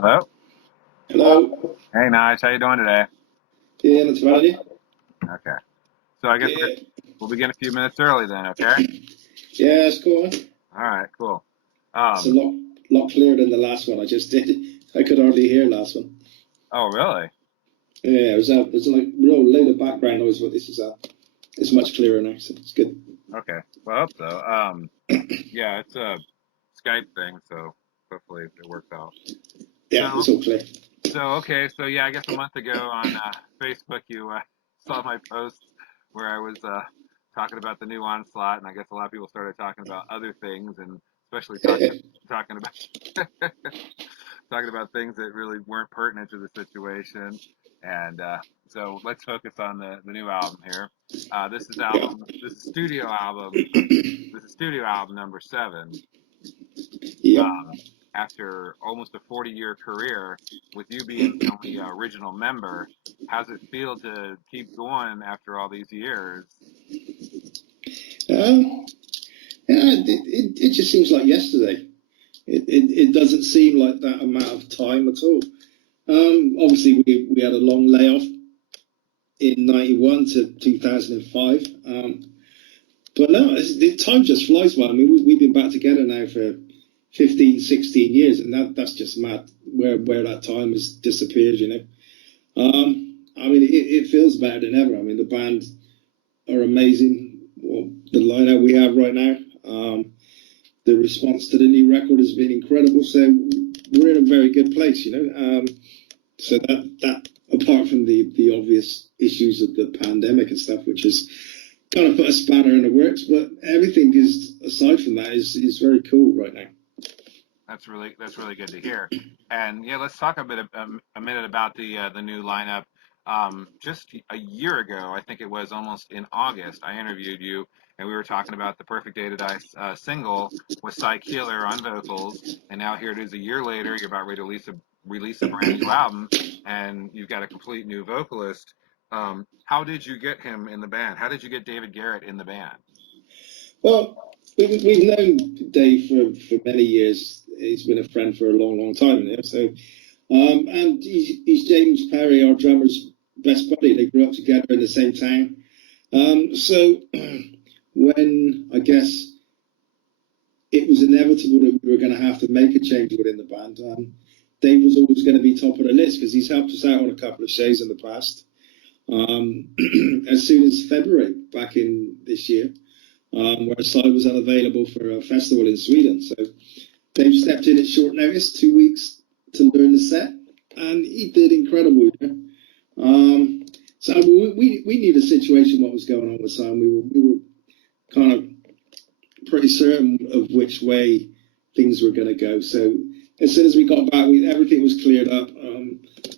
Hello. Hello. Hey, Nige. How you doing today? Yeah, that's about it. Okay. So I guess Yeah, we'll begin a few minutes early then. Okay. yeah, it's cool. All right. Cool. It's a Um. lot clearer than the last one I just did. I could hardly hear last one. Oh, really? Yeah, there's like real load of background noise, but this is it's much clearer now, so it's good. Okay. Well, I hope so. Yeah, it's a Skype thing, so hopefully it works out. Yeah, So, it's all clear. okay. So yeah, I guess a month ago on Facebook, you saw my post where I was talking about the new Onslaught, and I guess a lot of people started talking about other things, and especially talking about talking about things that really weren't pertinent to the situation. And so let's focus on the new album here. Yeah, This is studio album. This is studio album number 7. yep. After almost a 40-year career, with you being the only original member, how's it feel to keep going after all these years? Um, yeah, it just seems like yesterday. It doesn't seem like that amount of time at all. Obviously we had a long layoff in '91 to 2005. But no, the time just flies, man. I mean, we've been back together now for 15, 16 years, and that's just mad where that time has disappeared, you know. I mean, it feels better than ever. I mean, the band are amazing. Well, the lineup we have right now, the response to the new record has been incredible. So we're in a very good place, you know. So that apart from the obvious issues of the pandemic and stuff, which has kind of put a spanner in the works, but everything is aside from that is very cool right now. That's really good to hear. And yeah, let's talk a minute about the new lineup. Just a year ago, I think it was almost in August, I interviewed you, and we were talking about the Perfect Day to Die single with Cy Keeler on vocals. And now here it is, a year later. You're about ready to release a brand new album, and you've got a complete new vocalist. How did you get him in the band? How did you get David Garrett in the band? Well, we've known Dave for many years. He's been a friend for a long, long time now. So, and he's James Perry, our drummer's best buddy. They grew up together in the same town. So when I guess it was inevitable that we were going to have to make a change within the band, Dave was always going to be top of the list because he's helped us out on a couple of shows in the past. As soon as February back in this year, where Cy was unavailable for a festival in Sweden. So Dave stepped in at short notice, 2 weeks to learn the set, and he did incredible. You know? So we knew the situation, what was going on with Cy. We were kind of pretty certain of which way things were going to go. So as soon as we got back, everything was cleared up.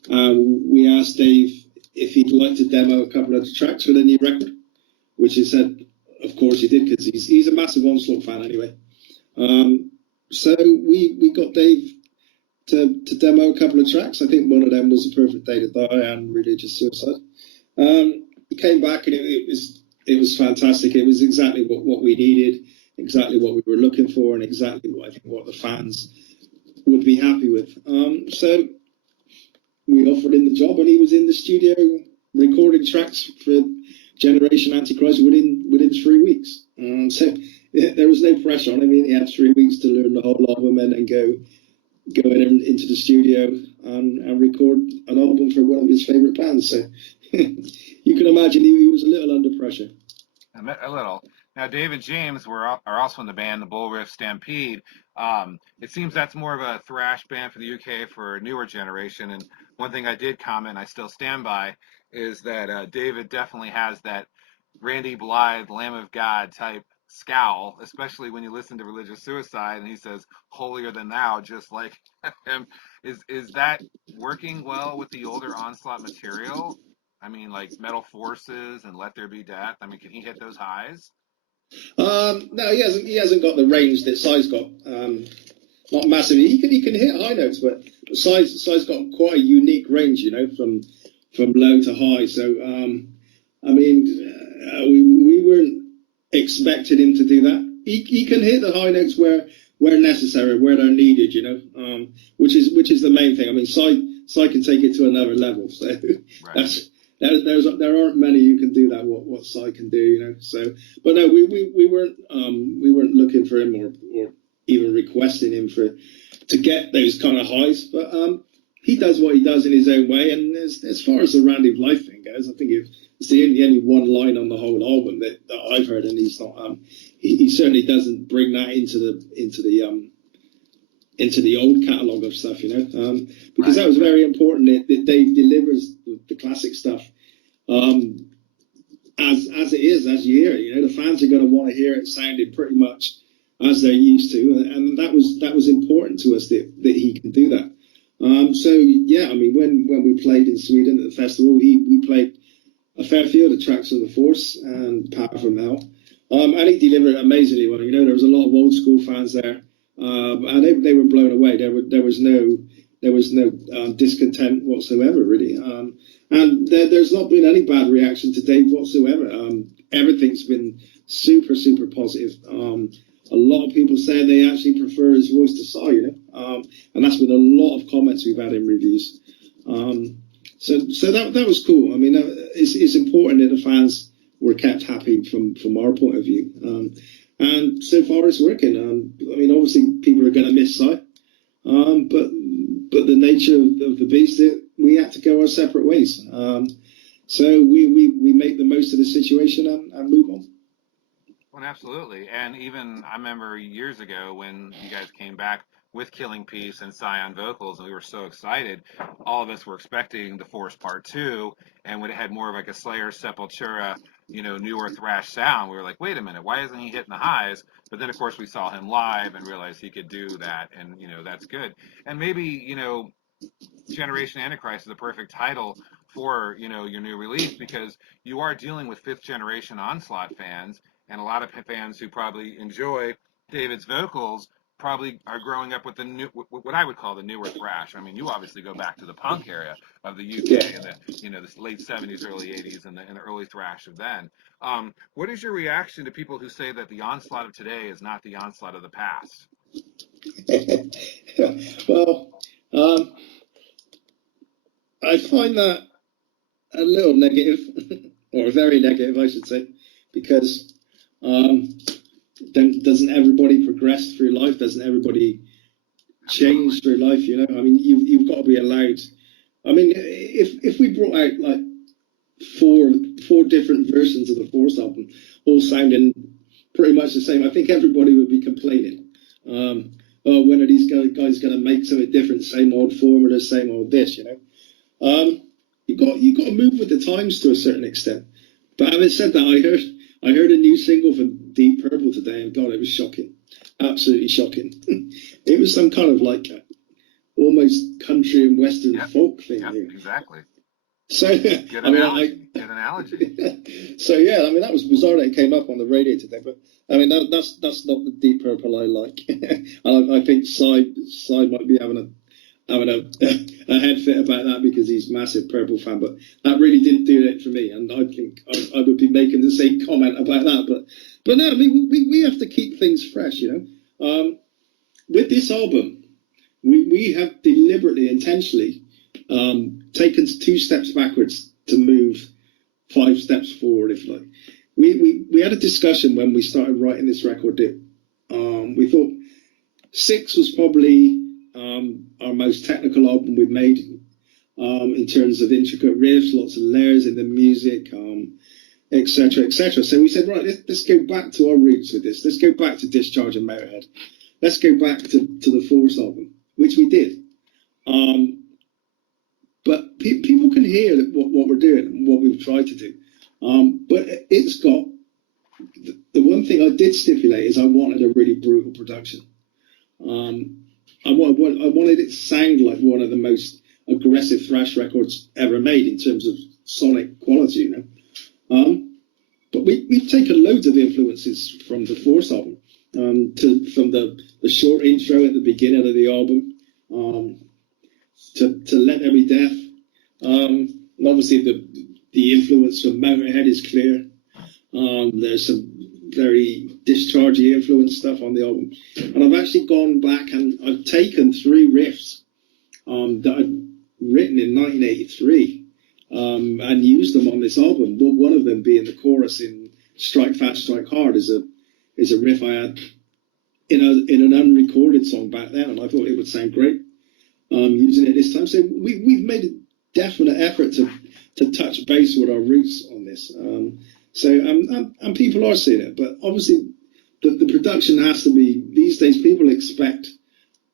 We asked Dave if he'd like to demo a couple of the tracks for the new record, which he said, of course he did, because he's a massive Onslaught fan anyway. So we got Dave to demo a couple of tracks. I think one of them was A Perfect Day to Die and Religious Suicide. He came back and it was fantastic. It was exactly what we needed, exactly what we were looking for, and exactly what I think what the fans would be happy with. So we offered him the job, and he was in the studio recording tracks for Generation Antichrist within 3 weeks. So there was no pressure on him. He had 3 weeks to learn the whole album and then go into the studio and record an album for one of his favorite bands. So you can imagine he was a little under pressure. A little. Now, Dave and James are also in the band, the Bull Riff Stampede. It seems that's more of a thrash band for the UK for a newer generation. And one thing I did comment, I still stand by, is that David definitely has that Randy Blythe, Lamb of God type scowl, especially when you listen to Religious Suicide and he says holier than thou, just like him. Is that working well with the older Onslaught material? I mean, like Metal Forces and Let There Be Death. I mean, can he hit those highs? No, he hasn't got the range that Cy's got. Not massively. He can hit high notes, but Cy's got quite a unique range, you know, from low to high. So I mean, we weren't expecting him to do that. He can hit the high notes where where necessary, where they're needed, which is the main thing. I mean, Psy can take it to another level. So Right. there aren't many who can do that. What Psy can do, So, but no, we weren't looking for him or even requesting him to get those kind of highs. But he does what he does in his own way. And as far as the Randy Blythe thing goes, I think it's the only one line on the whole album that I've heard, and he's not. He certainly doesn't bring that into the old catalogue of stuff, because that was very important. That Dave delivers the classic stuff as it is, as you hear it. The fans are going to want to hear it sounding pretty much as they're used to, and that was important to us that he can do that. So yeah, I mean, when we played in Sweden at the festival, we played a fair few of the tracks on the Force and Power from Hell, and he delivered it amazingly well. There was a lot of old school fans there, and they were blown away. There was no discontent whatsoever, really, and there's not been any bad reaction to Dave whatsoever. Everything's been super positive. A lot of people say they actually prefer his voice to Psy, and that's been a lot of comments we've had in reviews. So that was cool. I mean, it's important that the fans were kept happy from our point of view, and so far it's working. I mean, obviously people are going to miss Psy, but the nature of the beast, that we had to go our separate ways. So we make the most of the situation and move on. Well, absolutely. And even I remember years ago when you guys came back with Killing Peace and Scion vocals, and we were so excited. All of us were expecting the Force Part 2, and when it had more of like a Slayer, Sepultura, newer thrash sound, we were like, wait a minute, why isn't he hitting the highs? But then, of course, we saw him live and realized he could do that, and, that's good. And maybe, Generation Antichrist is the perfect title for, your new release, because you are dealing with fifth generation Onslaught fans, and a lot of fans who probably enjoy David's vocals probably are growing up with the new, what I would call the newer thrash. I mean, you obviously go back to the punk era of the UK and the late 70s, early 80s, and the early thrash of then. What is your reaction to people who say that the Onslaught of today is not the Onslaught of the past? Well, I find that a little negative, or very negative, I should say, because doesn't everybody progress through life? Doesn't everybody change through life? I mean, you've got to be allowed. I mean, if we brought out like four different versions of the Force album, all sounding pretty much the same, I think everybody would be complaining. Oh, when are these guys going to make something different? Same old formula, same old this, You've got to move with the times to a certain extent. But having said that, I heard a new single from Deep Purple today, and God, it was shocking, absolutely shocking. It was some kind of like almost country and western folk thing. Yep, exactly. So Good analogy. So yeah, I mean, that was bizarre that it came up on the radio today, but I mean that's not the Deep Purple I like. I think Psy might be having a head fit about that because he's a massive Purple fan, but that really didn't do it for me, and I think I would be making the same comment about that. But no, I mean we have to keep things fresh, With this album, we have deliberately, intentionally taken 2 steps backwards to move 5 steps forward, if you like. We had a discussion when we started writing this record that we thought 6 was probably our most technical album we've made in terms of intricate riffs, lots of layers in the music, etc., etc. So we said, right, let's go back to our roots with this. Let's go back to Discharge and Motorhead. Let's go back to the Force album, which we did. But people can hear what we're doing and what we've tried to do. But it's got the one thing I did stipulate is I wanted a really brutal production. I wanted it to sound like one of the most aggressive thrash records ever made in terms of sonic quality, But we've taken loads of influences from the Force album, from the short intro at the beginning of the album, to Let There Be Death. And obviously the influence from Motorhead is clear. There's some very Discharge the Influence stuff on the album. And I've actually gone back and I've taken 3 riffs that I'd written in 1983 and used them on this album. Well, one of them being the chorus in Strike Fast, Strike Hard is a riff I had in an unrecorded song back then, and I thought it would sound great using it this time. So we've made a definite effort to touch base with our roots on this. And people are seeing it, but obviously the production has to be, these days people expect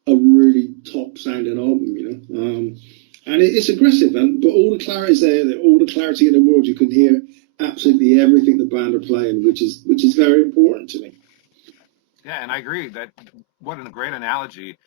a really top sounding album, and it's aggressive, but all the clarity is there, all the clarity in the world. You can hear absolutely everything the band are playing, which is very important to me. Yeah, and I agree that what a great analogy.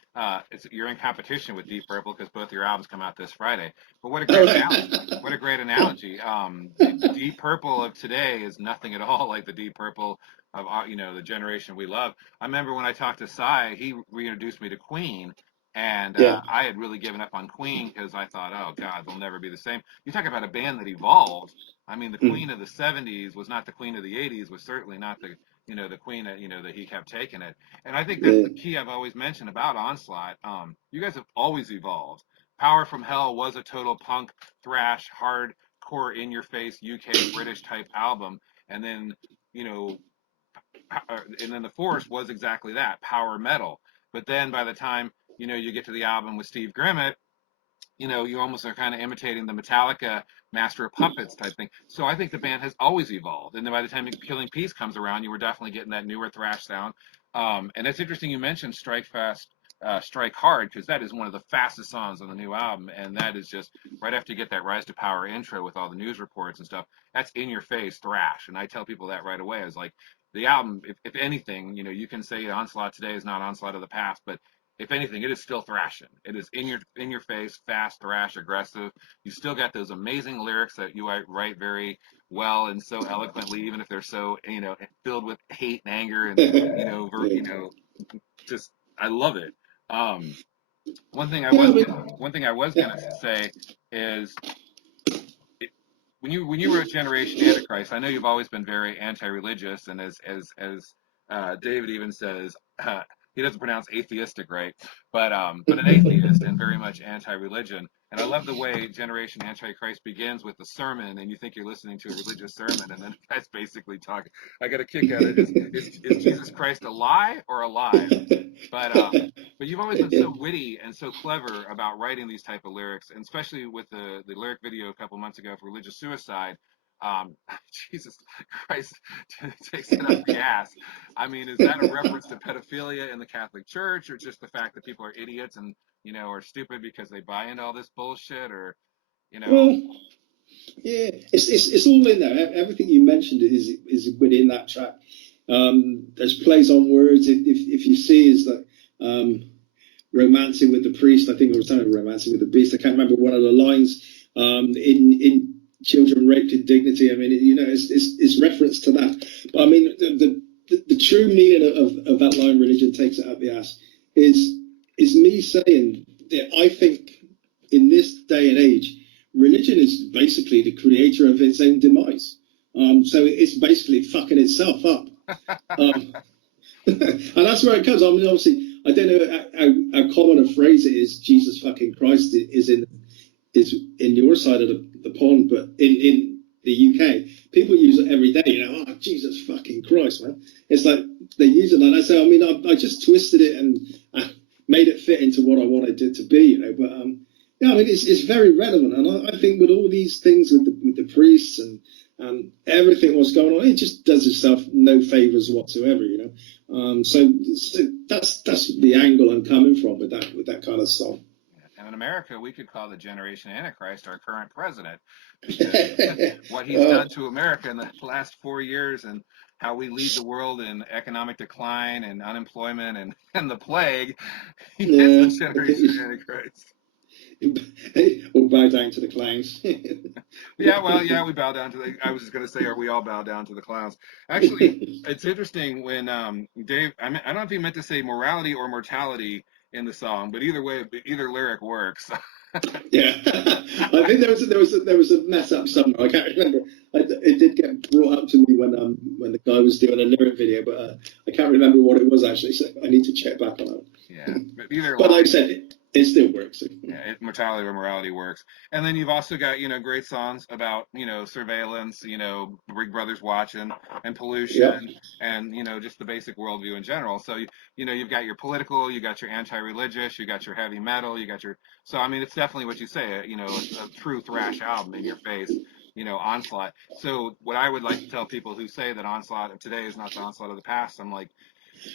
You're in competition with Deep Purple because both your albums come out this Friday. But what a great analogy! What a great analogy. The Deep Purple of today is nothing at all like the Deep Purple of the generation we love. I remember when I talked to Cy, he reintroduced me to Queen, and I had really given up on Queen because I thought, oh God, they'll never be the same. You talk about a band that evolved. I mean, the Queen of the '70s was not the Queen of the '80s. Was certainly not the the Queen that that he kept taking it. And I think that's the key I've always mentioned about Onslaught. You guys have always evolved. Power from Hell was a total punk, thrash, hardcore, in your face UK British type album, and then the Force was exactly that, power metal. But then by the time you get to the album with Steve Grimmett, you almost are kind of imitating the Metallica Master of Puppets type thing. So I think the band has always evolved. And then by the time Killing Peace comes around, you were definitely getting that newer thrash sound. And it's interesting you mentioned Strike Fast, Strike Hard, because that is one of the fastest songs on the new album. And that is just right after you get that Rise to Power intro with all the news reports and stuff, that's in your face thrash. And I tell people that right away. I was like, the album, if anything, you can say Onslaught today is not Onslaught of the past, but if anything, it is still thrashing. It is in your face, fast, thrash, aggressive. You still got those amazing lyrics that you write very well and so eloquently, even if they're so filled with hate and anger and just I love it. One thing I was gonna say is when you wrote Generation Antichrist, I know you've always been very anti-religious, and as David even says. He doesn't pronounce atheistic right, but an atheist and very much anti-religion. And I love the way Generation Antichrist begins with a sermon, and you think you're listening to a religious sermon, and then that's basically talking. I got a kick out of it. Is Jesus Christ a lie or alive? But you've always been so witty and so clever about writing these type of lyrics, and especially with the lyric video a couple months ago for Religious Suicide. Jesus Christ takes it up the ass. I mean, is that a reference to pedophilia in the Catholic Church, or just the fact that people are idiots and are stupid because they buy into all this bullshit, or Well, yeah, it's all in there. Everything you mentioned is within that track. There's plays on words. If you see, is that romancing with the priest. I think it was talking romancing with the beast. I can't remember one of the lines. In children raped in dignity. I mean, it's reference to that. But I mean, the true meaning of that line, religion takes it up the ass, is me saying that I think in this day and age, religion is basically the creator of its own demise. So it's basically fucking itself up. And that's where it comes. I mean, obviously, I don't know how common a phrase it is. Jesus fucking Christ is in your side of the pond, but in the UK, people use it every day. Oh, Jesus fucking Christ, man! It's like they use it like that. So I mean, I just twisted it and made it fit into what I wanted it to be, But I mean, it's very relevant, and I think with all these things with the priests and everything what's going on, it just does itself no favors whatsoever, So that's the angle I'm coming from with that kind of song. And in America, we could call the Generation Antichrist our current president, because what he's done to America in the last 4 years and how we lead the world in economic decline and unemployment and the plague, he is the Generation Antichrist. Or bow down to the clowns. Yeah, we bow down to I was just going to say, are we all bow down to the clowns? Actually, it's interesting when Dave, I don't know if he meant to say morality or mortality in the song, but either way, either lyric works. Yeah, I think there was a mess up somewhere. I can't remember. It did get brought up to me when when the guy was doing a lyric video, but I can't remember what it was actually, so I need to check back on it. Yeah, but either But like I said, it still works. yeah, Mortality or Morality works. And then you've also got, great songs about, surveillance, Big Brother's watching, and pollution, and, just the basic worldview in general. So, you've got your political, you got your anti-religious, you got your heavy metal, you got your, so, I mean, it's definitely what you say, it's a true thrash album in your face, Onslaught. So what I would like to tell people who say that Onslaught of today is not the Onslaught of the past, I'm like,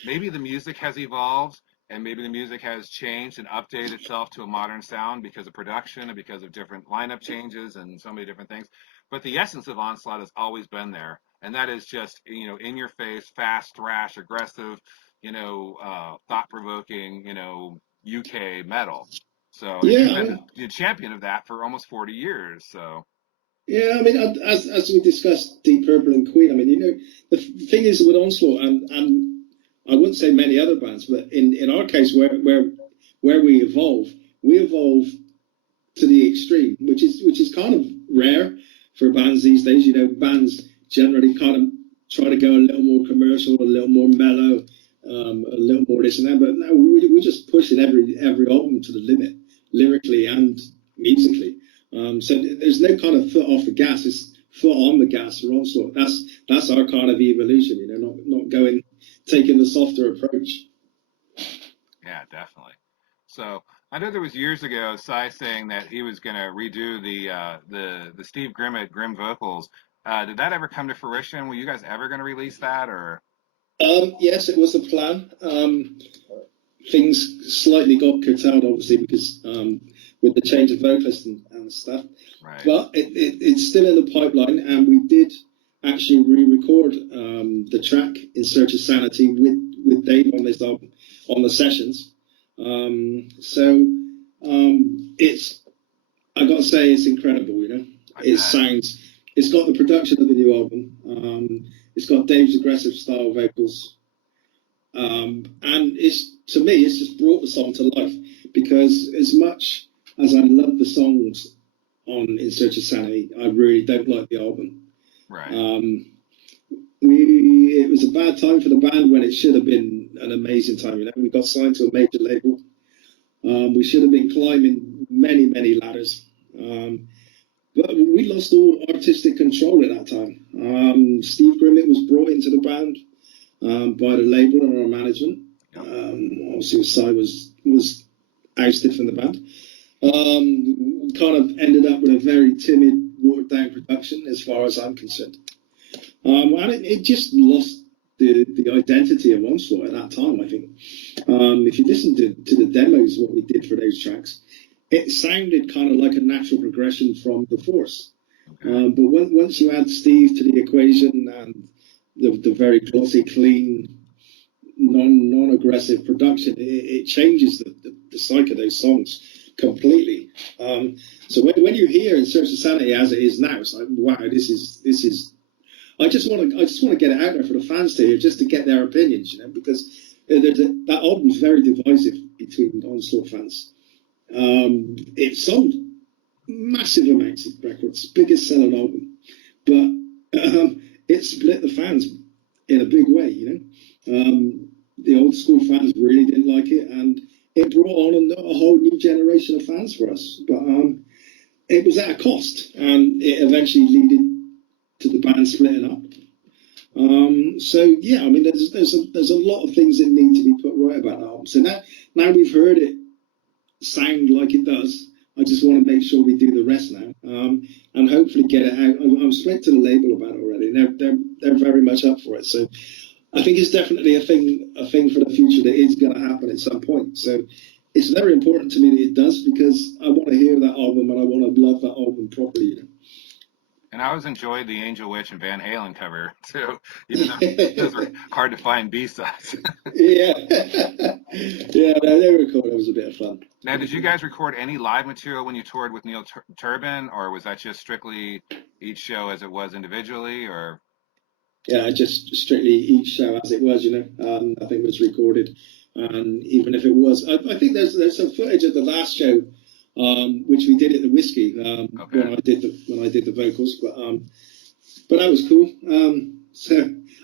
maybe the music has evolved, and maybe the music has changed and updated itself to a modern sound because of production and because of different lineup changes and so many different things. But the essence of Onslaught has always been there, and that is just, in your face, fast, thrash, aggressive, thought-provoking, UK metal. So you've been the champion of that for almost 40 years. So. Yeah, I mean, as we discussed, Deep Purple and Queen. I mean, the thing is with Onslaught, and I wouldn't say many other bands, but in our case, where we evolve to the extreme, which is kind of rare for bands these days. Bands generally kind of try to go a little more commercial, a little more mellow, a little more this and that. But no, we're just pushing every album to the limit, lyrically and musically. So there's no kind of foot off the gas. It's foot on the gas for Onslaught. That's our kind of evolution. Not taking the softer approach. Yeah, definitely. So I know there was years ago Cy saying that he was going to redo the Steve Grimmett Grimm vocals. Did that ever come to fruition? Were you guys ever going to release that, or? Yes, it was the plan. Things slightly got curtailed, obviously, because with the change of vocalist and stuff. Right. But it's still in the pipeline, and we did actually re-record the track "In Search of Sanity" with Dave on this album, on the sessions. It's, I got to say, it's incredible. It's got the production of the new album. It's got Dave's aggressive style vocals. And to me, it's just brought the song to life, because as much as I love the songs on In Search of Sanity, I really don't like the album. Right. It was a bad time for the band when it should have been an amazing time. We got signed to a major label. We should have been climbing many, many ladders. But we lost all artistic control at that time. Steve Grimmett was brought into the band by the label and our management. Obviously, Cy was ousted from the band. We kind of ended up with a very timid, watered down production, as far as I'm concerned. And it just lost the identity of Onslaught at that time, I think. If you listen to the demos, what we did for those tracks, it sounded kind of like a natural progression from The Force. Okay. But once you add Steve to the equation and the very glossy, clean, non-aggressive production, it changes the psyche of those songs completely. So when you hear In Search of Sanity as it is now, it's like, wow, this is. I just want to get it out there for the fans to hear, just to get their opinions, because that album is very divisive between Onslaught fans. It sold massive amounts of records, biggest selling album, but it split the fans in a big way. The old school fans really didn't like it, and it brought on a whole new generation of fans for us. But it was at a cost, and it eventually led to the band splitting up. So yeah, I mean, there's a lot of things that need to be put right about that album. So now we've heard it sound like it does, I just want to make sure we do the rest now, and hopefully get it out. I'm spoke to the label about it already, and they're very much up for it. So I think it's definitely a thing for the future that is going to happen at some point. So it's very important to me that it does, because I want to hear that album and I want to love that album properly. And I always enjoyed the Angel Witch and Van Halen cover too, even though those are hard to find B-sides. Yeah, they were cool. It was a bit of fun. Now, did you guys record any live material when you toured with Neil Turbin, or was that just strictly each show as it was individually, or? Yeah, just strictly each show as it was. Nothing was recorded, and even if it was, I think there's some footage of the last show. Which we did at the Whiskey when I did the vocals, but that was cool. So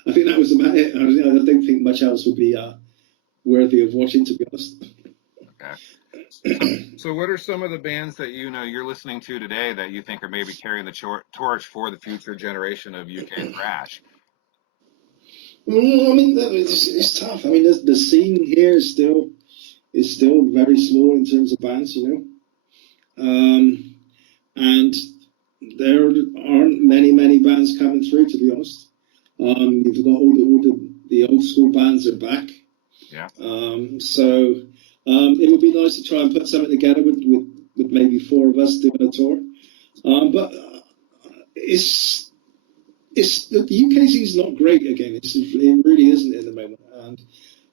I think that was about it. I don't think much else would be worthy of watching, to be honest. Okay. So what are some of the bands that you're listening to today that you think are maybe carrying the torch for the future generation of UK thrash? I mean, it's tough. I mean, the scene here is still very small in terms of bands, and there aren't many bands coming through, to be honest. You've got all the old school bands are back. Yeah. So it would be nice to try and put something together with maybe 4 of us doing a tour. But it's the UK scene's not great again. It really isn't at the moment.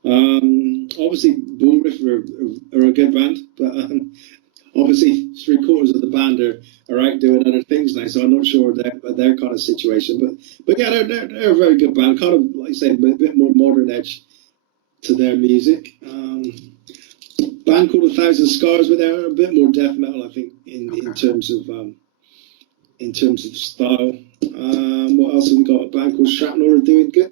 And obviously Bullriff are a good band, but obviously 3/4 of the band are out doing other things now, so I'm not sure their kind of situation. But yeah, they're a very good band. Kind of like I say, a bit more modern edge to their music. Band called 1,000 Scars, but they're a bit more death metal, I think, in terms of style. What else have we got? A band called Shrapnel are doing good,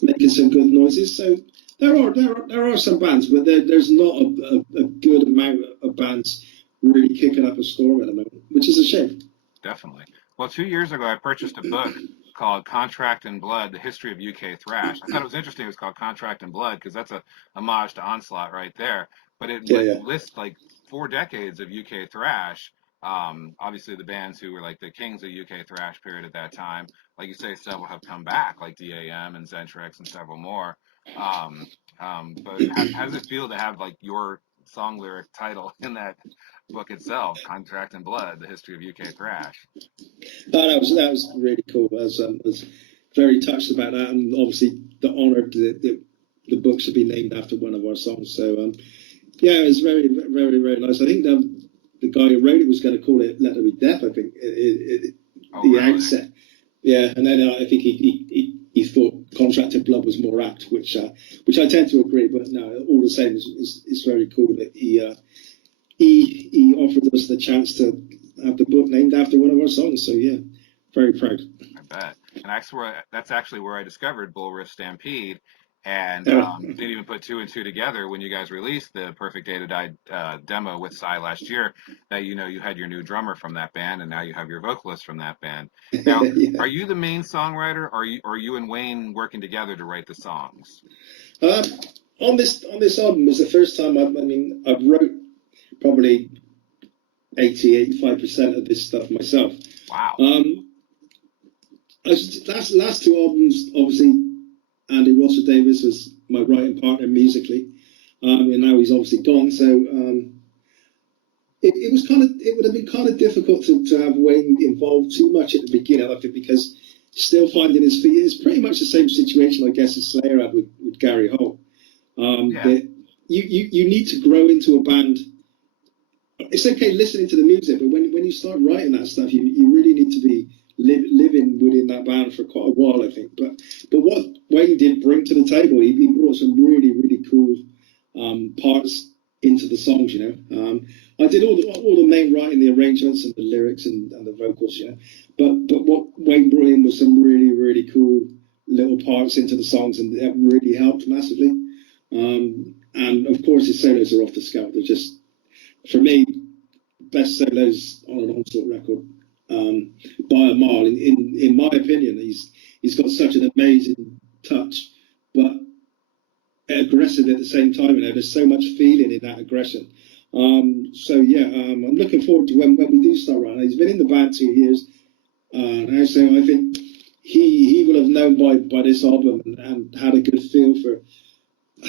making some good noises. So there are some bands, but there's not a good amount of bands really kicking up a storm at the moment, which is a shame. Definitely. Well, 2 years ago, I purchased a book called Contract and Blood, The History of UK Thrash. I thought it was interesting it was called Contract and Blood because that's a homage to Onslaught right there. But it lists like 4 decades of UK thrash. Obviously, the bands who were like the kings of UK thrash period at that time. Like you say, several have come back, like DAM and Zentrix and several more. But how does it feel to have like your song lyric title in that book itself, Contract and Blood, The History of UK Thrash? That was really cool. I was very touched about that, and obviously the honour that the book should be named after one of our songs. So yeah, it was very very nice. I think the guy who wrote it was going to call it "Let There Be Death." I think the outset. Yeah, and then I think he thought Contract and Blood was more apt, which I tend to agree. But no, all the same, it's very cool that he offered us the chance to have the book named after one of our songs. So yeah, very proud. I bet. And that's actually where I discovered Bullriff Stampede, and didn't even put 2 and 2 together when you guys released the Perfect Day to Die demo with Psy last year. That you had your new drummer from that band, and now you have your vocalist from that band. Now, Are you the main songwriter, or are you and Wayne working together to write the songs? On this album was the first time I've wrote probably 85% of this stuff myself. Wow. Last 2 albums, obviously, Andy Rosser Davis was my writing partner musically, and now he's obviously gone. So it would have been kind of difficult to have Wayne involved too much at the beginning, I think, because still finding his feet is pretty much the same situation, I guess, as Slayer had with Gary Holt. That you need to grow into a band. It's okay listening to the music, but when you start writing that stuff, you really need to be living within that band for quite a while, I think. But what Wayne did bring to the table, he brought some really cool parts into the songs. I did all the main writing, the arrangements, and the lyrics and the vocals. But what Wayne brought in was some really cool little parts into the songs, and that really helped massively. And of course, his solos are off the scale. They're just, for me, best solos on an Onslaught record by a mile. In my opinion, he's got such an amazing touch, but aggressive at the same time. There's so much feeling in that aggression. So yeah, I'm looking forward to when we do start writing. He's been in the band 2 years now, so I think he will have known by this album and had a good feel for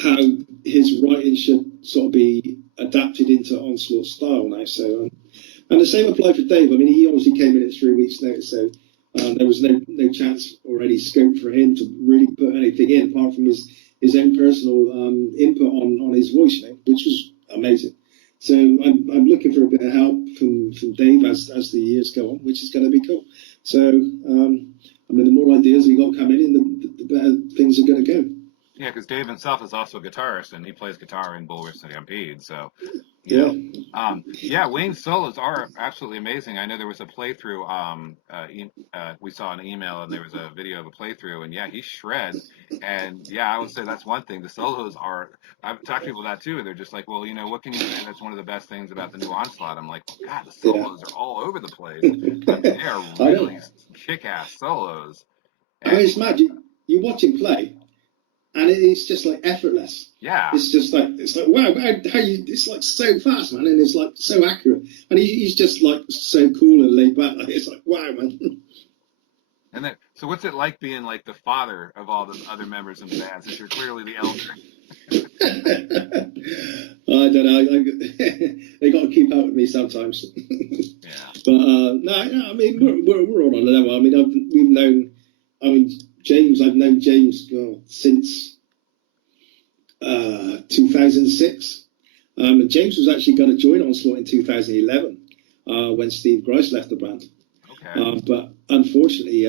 how his writing should sort of be adapted into Onslaught style now. So, and the same applied for Dave. I mean, he obviously came in at 3 weeks' notice, so there was no chance or any scope for him to really put anything in apart from his own personal input on his voice, which was amazing. So I'm looking for a bit of help from Dave as the years go on, which is going to be cool. So the more ideas we got coming in, the better things are going to go. Yeah, because Dave himself is also a guitarist, and he plays guitar in Bullriff Stampede. So Yeah. Yeah, Wayne's solos are absolutely amazing. I know there was a playthrough. We saw an email and there was a video of a playthrough, and yeah, he shreds. And yeah, I would say that's one thing. The solos are. I've talked to people about that too. They're just like, well, what can you say that's one of the best things about the new Onslaught? I'm like, well, God, the Yeah. solos are all over the place. I mean, they are I know. really kick-ass solos. I mean, And it's mad. You watch him play, and it's just like effortless. yeah, It's just like wow, how you? It's like so fast, man, and it's like so accurate. And he's just like so cool and laid back. Like, it's like wow, man. and then so what's it like being like the father of all the other members in the band, since you're clearly the elder? I don't know. They got to keep up with me sometimes. Yeah. But no, I mean we're all on a level. I mean we've known. I mean James. I've known James since 2006. And James was actually going to join Onslaught in 2011 when Steve Grice left the band. Okay. But unfortunately,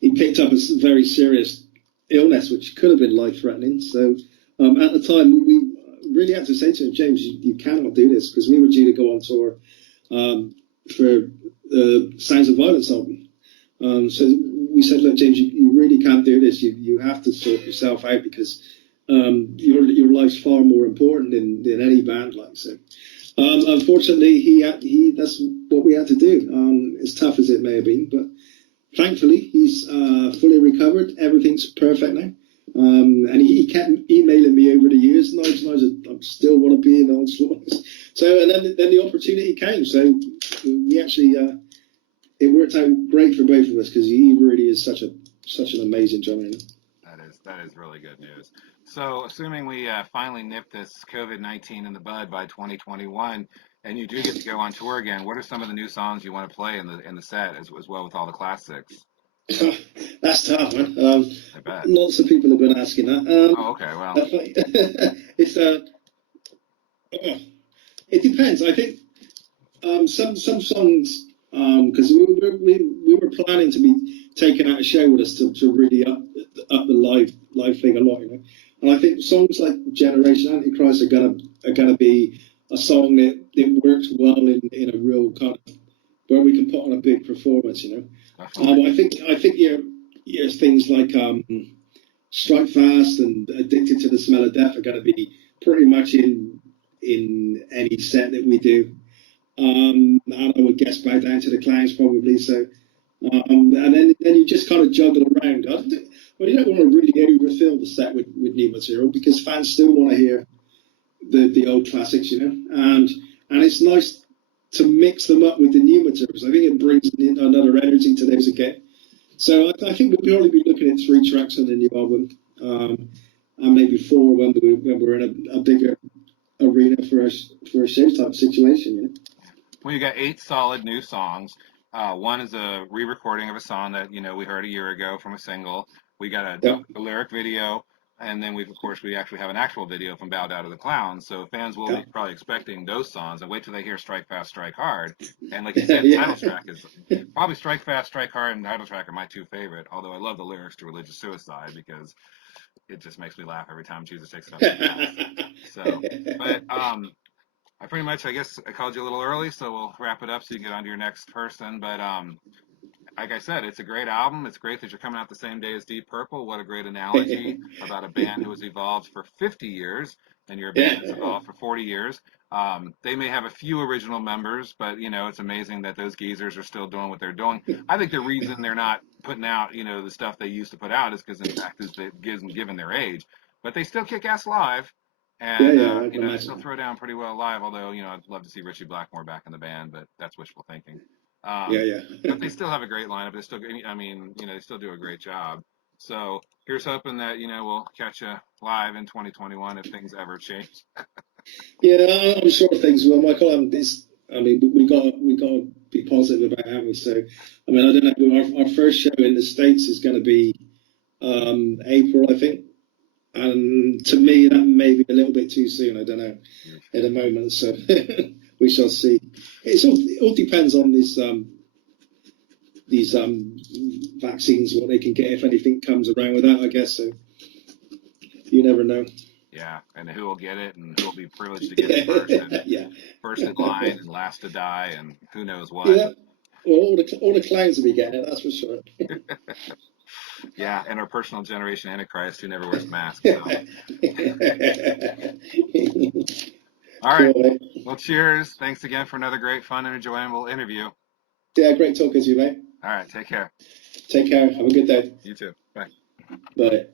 he picked up a very serious illness, which could have been life threatening. So at the time, we really had to say to him, James, you cannot do this, because we were due to go on tour for the Sounds of Violence album. So we said, look, James, you really can't do this. You have to sort yourself out, because your life's far more important than any band like. So unfortunately, that's what we had to do. As tough as it may have been, but thankfully he's fully recovered. Everything's perfect now. And he kept emailing me over the years. Nige, I still want to be in Onslaught. So and then the opportunity came. So we actually it worked out great for both of us, because he really is such an amazing drummer. That is really good news. So, assuming we finally nip this COVID-19 in the bud by 2021, and you do get to go on tour again, what are some of the new songs you want to play in the set, as well with all the classics? That's tough, man. I bet. Lots of people have been asking that. Oh, okay. Well, it's it depends. I think some songs, because we were planning to be taking out a show with us to really up the live thing a lot, And I think songs like Generation Antichrist are gonna be a song that works well in a real kind of where we can put on a big performance, I think your things like Strike Fast and Addicted to the Smell of Death are going to be pretty much in any set that we do. And I would guess Bow Down to the Clowns probably. So, and then you just kind of juggle around. You don't want to really overfill the set with new material, because fans still want to hear the old classics, And it's nice to mix them up with the new materials. I think it brings another energy to those again. So I think we'll probably be looking at 3 tracks on the new album, and maybe 4 when we're in a bigger arena for a show type situation. well, you got 8 solid new songs. One is a re-recording of a song that we heard a year ago from a single. We got a lyric video, and then of course we actually have an actual video from Bow Down to the Clowns. So fans will be probably expecting those songs, and wait till they hear Strike Fast, Strike Hard. And like you said, the title track is probably Strike Fast, Strike Hard, and title track are my 2 favorite. Although I love the lyrics to Religious Suicide, because it just makes me laugh every time Jesus takes it up the gas. So, but I pretty much, I guess I called you a little early, so we'll wrap it up so you can get on to your next person. But like I said, it's a great album. It's great that you're coming out the same day as Deep Purple. What a great analogy about a band who has evolved for 50 years, and your band has evolved for 40 years. They may have a few original members, but it's amazing that those geezers are still doing what they're doing. I think the reason they're not putting out, the stuff they used to put out is because, in fact, given their age. But they still kick ass live, and they still throw down pretty well live. Although I'd love to see Richie Blackmore back in the band, but that's wishful thinking. But they still have a great lineup. They still, they still do a great job. So here's hoping that we'll catch you live in 2021 if things ever change. Yeah, I'm sure things will, Michael. We got to be positive about it. So, I don't know. Our first show in the States is going to be April, I think. And to me, that may be a little bit too soon. I don't know at the moment. So we shall see. It all depends on these vaccines, what they can get, if anything comes around with that, I guess. So you never know. Yeah, and who will get it, and who will be privileged to get it first, and Yeah. first in line and last to die, and who knows what. Yeah. Well, all the clowns will be getting it, that's for sure. Yeah, and our personal generation Antichrist who never wears masks. So. All right. Cool, Well, cheers. Thanks again for another great, fun, and enjoyable interview. yeah, great talking to you, mate. All right. Take care. Take care. Have a good day. You too. Bye. Bye.